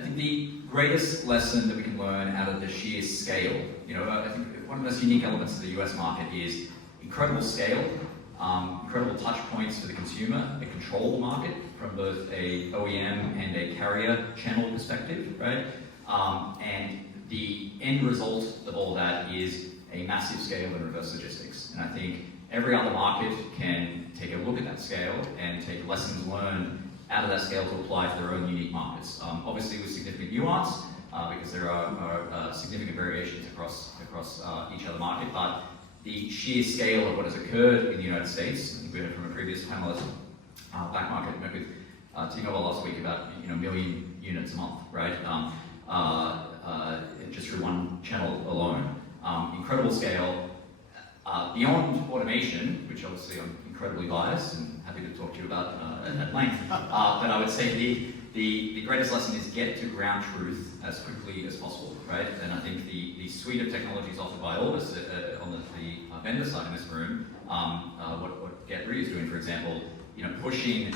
I think the greatest lesson that we can learn out of the sheer scale, I think one of the most unique elements of the US market is incredible scale, incredible touch points for the consumer. They control the market from both a OEM and a carrier channel perspective, right? And the end result of all that is a massive scale in reverse logistics. And I think every other market can take a look at that scale and take lessons learned out of that scale to apply to their own unique markets. Obviously with significant nuance, because there are significant variations across each other market, but the sheer scale of what has occurred in the United States, I think we heard from a previous panelist, back market, met with T-Mobile last week about 1 million units a month, right? Just through one channel alone. Incredible scale. Beyond automation, which obviously I'm incredibly biased and happy to talk to you about at length, but I would say the greatest lesson is get to ground truth as quickly as possible, right? And I think the suite of technologies offered by all of us on the vendor side in this room, what GetRe is doing, for example, pushing,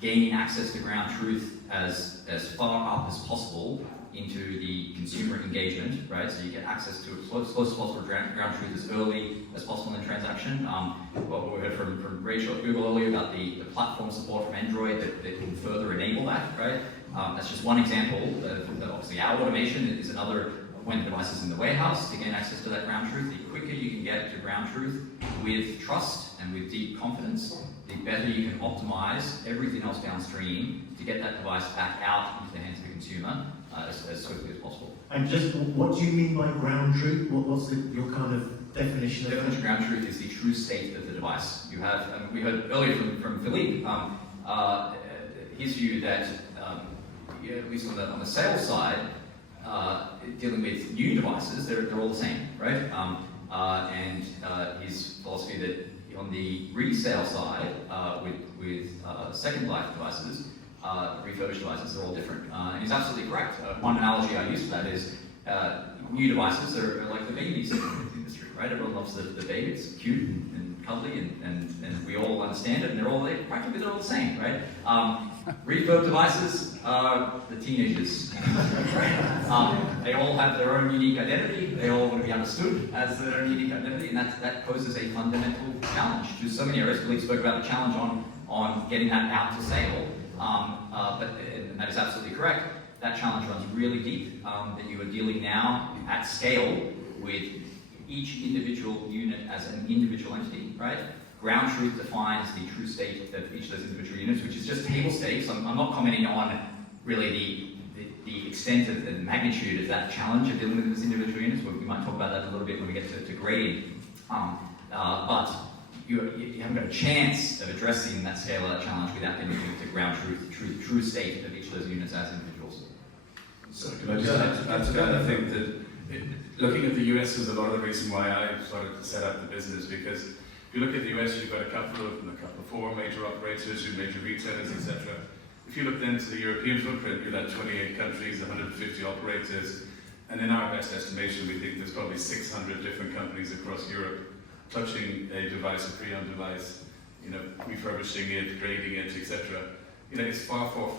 gaining access to ground truth as far up as possible into the consumer engagement, right? So you get access to as close as possible ground truth as early as possible in the transaction. What we heard from Rachel at Google earlier about the platform support from Android that can further enable that, right? That's just one example. Obviously our automation is another. When the device is in the warehouse, to gain access to that ground truth, the quicker you can get to ground truth with trust and with deep confidence, the better you can optimize everything else downstream to get that device back out into the hands of the consumer as quickly as possible. And just what do you mean by ground truth? What's your kind of definition of definition of ground truth is the true state of the device. You have, we heard earlier from Philippe, his view that, at least on the sales side, dealing with new devices, they're all the same, right? And his philosophy that on the resale side, with second life devices, refurbished devices, they're all different. And he's absolutely correct. One analogy I use for that is new devices are like the babies in the industry, right? Everyone loves the baby, it's cute and cuddly, and we all understand it, and practically they're all the same, right? Refurb devices are the teenagers. They all have their own unique identity. They all want to be understood as their own unique identity, and that poses a fundamental challenge to so many areas. Philippe spoke about the challenge on getting that out to sale, and that is absolutely correct. That challenge runs really deep, that you are dealing now at scale with each individual unit as an individual entity, right? Ground truth defines the true state of each of those individual units, which is just table stakes. I'm not commenting on really the extent of the magnitude of that challenge of dealing with those individual units. We might talk about that a little bit when we get to grading. But you haven't got a chance of addressing that scale of that challenge without getting to ground truth, true state of each of those units as individuals. So can I just add to that? I think that looking at the US is a lot of the reason why I started to set up the business, because if you look at the US, you've got a couple of four major operators, your major retailers, etc. If you look then to the European footprint, you've got 28 countries, 150 operators, and in our best estimation, we think there's probably 600 different companies across Europe touching a device, a pre-owned device, refurbishing it, grading it, etc. It's far more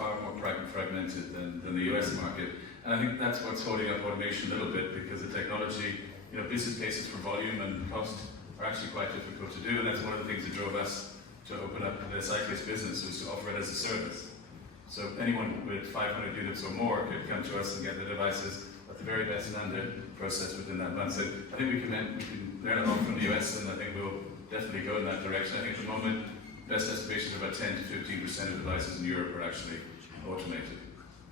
fragmented than the US market. And I think that's what's holding up automation a little bit, because the technology, business cases for volume and cost are actually quite difficult to do, and that's one of the things that drove us to open up the Cyclist business, was to offer it as a service. So anyone with 500 units or more could come to us and get the devices at the very best standard process within that month. So I think we can learn a lot from the US, and I think we'll definitely go in that direction. I think at the moment, best estimations are about 10 to 15% of devices in Europe are actually automated.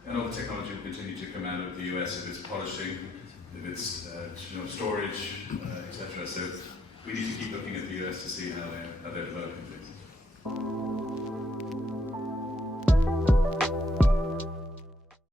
And all the technology will continue to come out of the US, if it's polishing, if it's storage, etc. So we need to keep looking at the US to see how they're developing things.